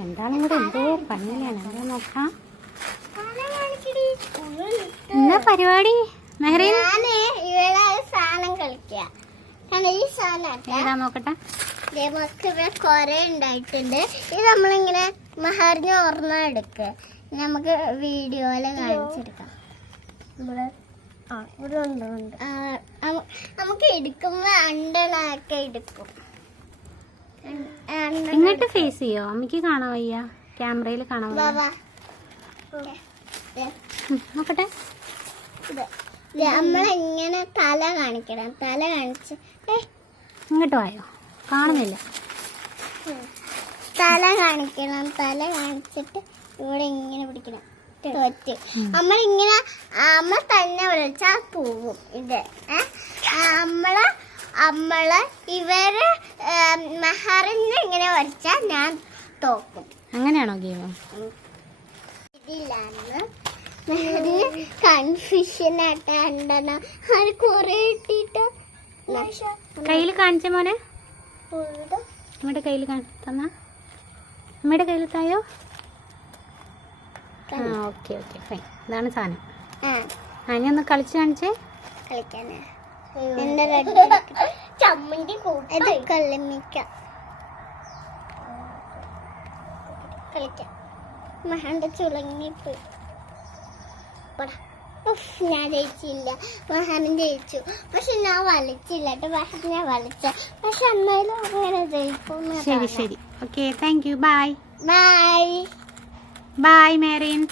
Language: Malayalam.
രണ്ടാളും കൂടെ എന്തോ പണിയിലാണ്. എന്താ നോക്കാം. എന്താ പരിപാടി മെഹറീൻ? സാധനം കളിക്കുക. ഈ സാധനം ഏതാ നോക്കട്ടെ. ഇവിടെ കൊറേ ഉണ്ടായിട്ടുണ്ട്. ഇത് നമ്മളിങ്ങനെ മെഹറിന് ഓർമ്മ എടുക്കുക. നമുക്ക് വീഡിയോയില് കാണിച്ചെടുക്കാം. നമുക്ക് എടുക്കുമ്പോ അണ്ടണൊക്കെ എടുക്കും. ഇങ്ങോട്ട് ഫേസ് ചെയ്യോ? അമ്മക്ക് കാണാൻ വയ്യ, ക്യാമറയിൽ കാണാൻ വയ്യ. നോക്കട്ടെ. നമ്മളെങ്ങനെ തല കാണിക്കണം. തല കാണിച്ച് ഇങ്ങോട്ട് വായോ, കാണുന്നില്ല. തല കാണിക്കണം. തല കാണിച്ചിട്ട് ഇവിടെ ഇങ്ങനെ പിടിക്കണം. തോറ്റ് നമ്മളിങ്ങനെ അമ്മ തന്നെ വിളിച്ചാൽ പോവും. ഇത് നമ്മള് ഇവര് മെഹറിനെ ഇങ്ങനെ വരച്ചാൽ ഞാൻ തോക്കും. അങ്ങനെയാണോ ഗെയിം? ഇതില്ലാന്ന് മെഹറിന് കൺഫ്യൂഷൻ ആയിട്ട് ഉണ്ടെന്ന അത് കുറെ ഇട്ടിട്ട് കയ്യിൽ കാണിച്ച മോനെ. അമ്മയുടെ കയ്യിൽ തന്ന അമ്മയുടെ കയ്യിൽ തായോ. ആ ഓക്കെ ഓക്കെ ഫൈൻ. ഇതാണ് സാധനം. ഇനി ഒന്ന് കളിച്ച് കാണിച്ചേ. കളിക്കാനാ ചമ്മന്തി കളിക്കാം. മഹന്റെ ചുളങ്ങിപ്പോയി. ഞാൻ ജയിച്ചില്ല. മഹാനും ജയിച്ചു. പക്ഷെ ഞാൻ വലിച്ചില്ല കേട്ടോ. മഹനെ വലിച്ച. പക്ഷെ എന്നാലും അങ്ങനെ ജയിക്കും. ശരി ശരി okay thank you. Bye bye bye മെഹറീൻ.